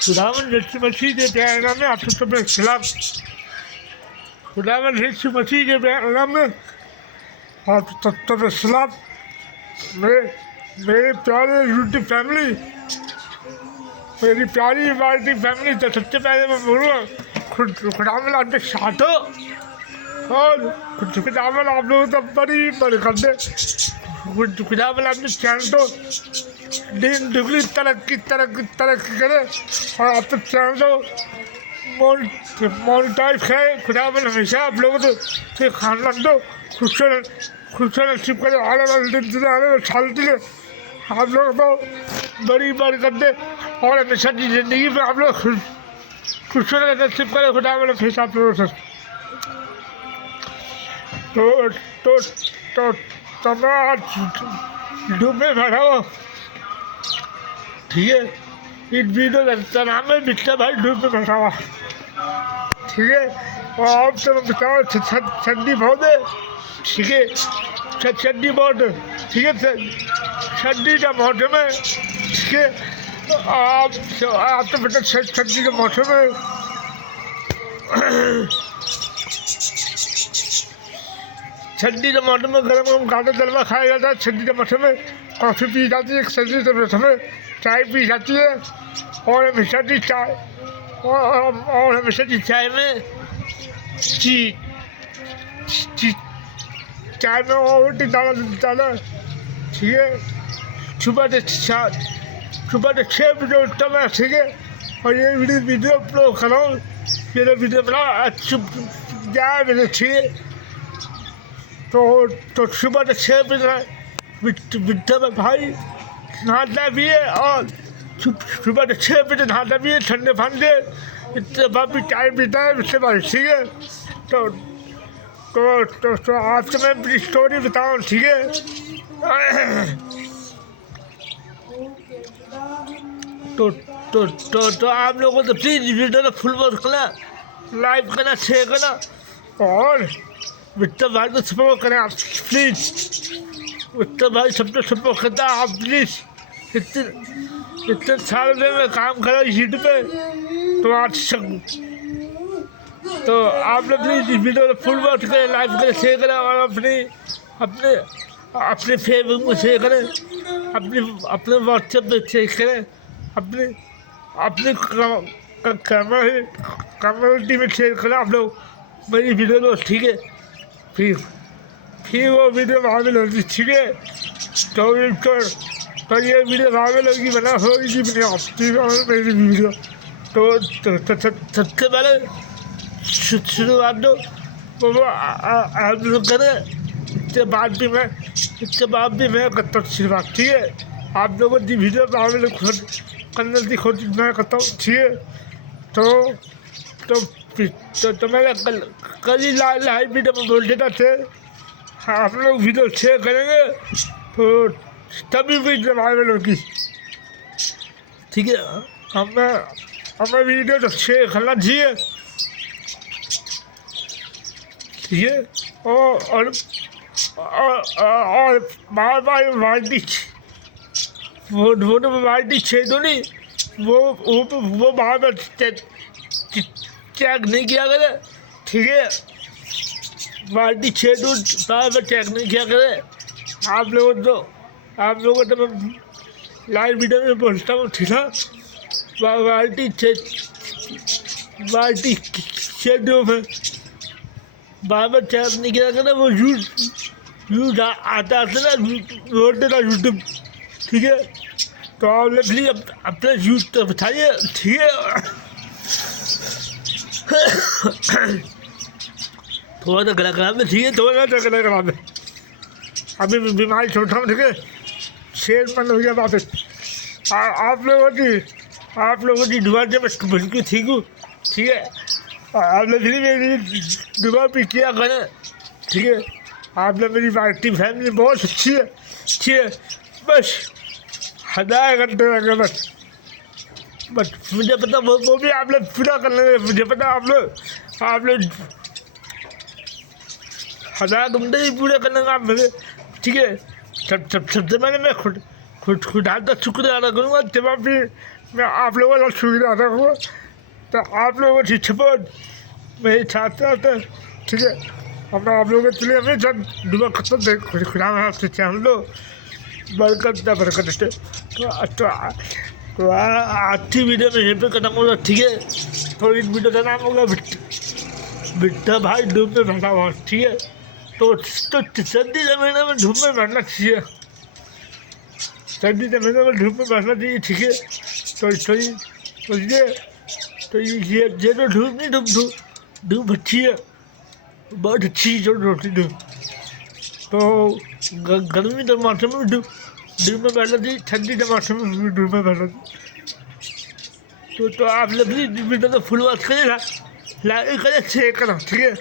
खुदावन यीशु मसीह के प्यारे नाम में आप सबके खिलाफ खुदावन यीशु मसीह के प्यारे नाम में आप सबके खिलाफ मेरे प्यारे यूट्यूब फैमिली, मेरी प्यारी भारतीय फैमिली। तो सबसे पहले मैं बोलूँगा खुदावन आपके साथ हो और खुदावन आप लोगों को बड़ी बरकत दे। खुदावन आपके चैनल तो दिन दुगनी तरक्की करे और आपके चैनल तो मोनेटाइज है। खुदावन हमेशा आप लोगों को खानदान दो खुश नसीब करे, आने वाले दिन आने वाले साल के लिए आप लोग तो बड़ी बरकत दे और हमेशा की ज़िंदगी में आप लोग खुश नसीब करे। खुदावन हमेशा आप लोगों से तो मैं आज यूट्यूब में बैठा हुआ, ठीक है। इस वीडियो का नाम है victer भाई यूट्यूब में बैठा हुआ, ठीक है। और आप तो बताओ ठंडी बहुत है, ठीक है। ठंडी बहुत है, ठीक है। ठंडी का मौसम है, ठीक है। आप तो बेटा ठंडी के मौसम में ठंडी के मौसम में गर्म गाना दलवा खाया जाता है। ठंडी के मौसम में कॉफ़ी पी जाती है, सर्दी के मौसम में चाय पी जाती है और हमेशा की चाय और हमेशा की चाय में चाय में और डाला, ठीक है। सुबह से 6 बजे उठता मैं, ठीक है। और ये वीडियो अपलोड कर रहा हूँ, मेरा वीडियो बना 11 बजे, ठीक है। तो सुबह से 6 बजे victer में भाई नहाता भी है और सुबह से 6 बजे नहाता भी है, ठंडे फांडे इतने बाद भी चाय पीता है victer भाई, ठीक है। तो आज से मैं अपनी स्टोरी बताऊँ, ठीक है। तो आप लोगों को तो प्लीज़ वीडियो को फुल वॉच करना, लाइक करना, शेयर करना और victer भाई को सपोर्ट करें आप प्लीज़। victer भाई सबको सपोर्ट करता है, आप प्लीज़। इतने साल में काम करा यूट्यूब पे तो आज तो आप लोग प्लीज़ इस वीडियो को फुल वॉच करें, लाइक करें, शेयर करें और अपने फेसबुक में शेयर करें, अपने व्हाट्सएप पे शेयर करें, अपने कम्युनिटी में शेयर करें आप लोग मेरी वीडियो को, ठीक है। फिर वो वीडियो वायरल होगी, ठीक है। तो ये वीडियो वायरल होगी बना होगी बनी आपकी मेरी वीडियो। तो सबसे पहले शुरुआत दो वो आप लोग करें, इसके बाद भी मैं करता हूँ शुरुआत, ठीक है। आप लोगों की वीडियो वायरल करने की कोशिश मैं करता हूँ, ठीक है। तो मैंने कल ही लाइव वीडियो में बोल देता थे आप लोग वीडियो शेयर करेंगे तो तभी वीडियो वायरल होगी, ठीक है। हमें वीडियो तो शेयर करना चाहिए, ठीक है। और बार वाइटी छेदो नहीं, वो बार बार चेक नहीं किया करे, ठीक है। वाइटी छेदो बार बार चेक नहीं किया करे। आप लोगों तो मैं लाइव वीडियो में बोलता हूँ, ठीक है। वाइटी छेदो में बार बार चेक नहीं किया करे, वो यूज आता है ना, बोल देना यूट्यूब, ठीक है। तो आप लोग प्लीज़ अपने यूज तो बताइए, ठीक है। थोड़ा सा गला खराब है, ठीक है। थोड़ा सा गला खराब है, अभी बीमारी छोटा हूँ, ठीक है। शेर बंद हो गया वापस। आप लोगों की दुआ से मैं बिल्कुल ठीक हूँ, ठीक है। आप लोग मेरी दुआ भी किया करें, ठीक है। आप लोग मेरी भारतीय फैमिली बहुत अच्छी है, ठीक है। बस 1000 घंटे लगे बस मुझे पता वो भी आप लोग पूरा कर लेंगे। मुझे पता आप लोग 1000 घंटे ही पूरे कर लेंगे आप मेरे, ठीक है। सबसे पहले मैं खुद हाथ का शुक्र अदा करूँगा, जब आप मैं आप लोगों का सुविधा रखूँ, तो आप लोगों की सपोर्ट मेरे साथ साथ, ठीक है। अपना आप लोगों के लिए हमेशा दुआ करते थे, खुदा से हम लोग बरकत दे। तो आज की वीडियो में यहीं पे खत्म होगा, ठीक है। तो इस वीडियो का नाम होगा victer भाई धूप में बैठा हुआ, ठीक है। तो सर्दी के महीने में धूप में बैठना चाहिए, सर्दी के महीने में धूप में बैठना चाहिए, ठीक है। तो ये तो धूप नहीं, धूप अच्छी है, बहुत अच्छी रोटी धूप। तो गर्मी के मौसम में धूप में बैठना चाहिए, ठंडी के मौसम में धूप में बैठना चाहिए। तो आप लोग वीडियो तो फुल वॉच करेगा, लाइक करें, शेयर करो, ठीक है।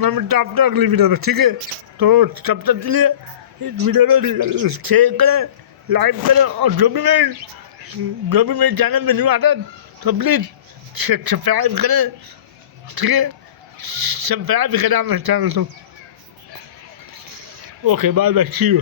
मैं मिलता हूँ अगली वीडियो में, ठीक है। तो तब तक के लिए इस वीडियो को शेयर करें, लाइक करें, और जो भी मेरे चैनल में न्यू आता है तो प्लीज़ सब्सक्राइब करें, ठीक है। सब्सक्राइब करें मेरे चैनल को। Okay, bye bye, see you.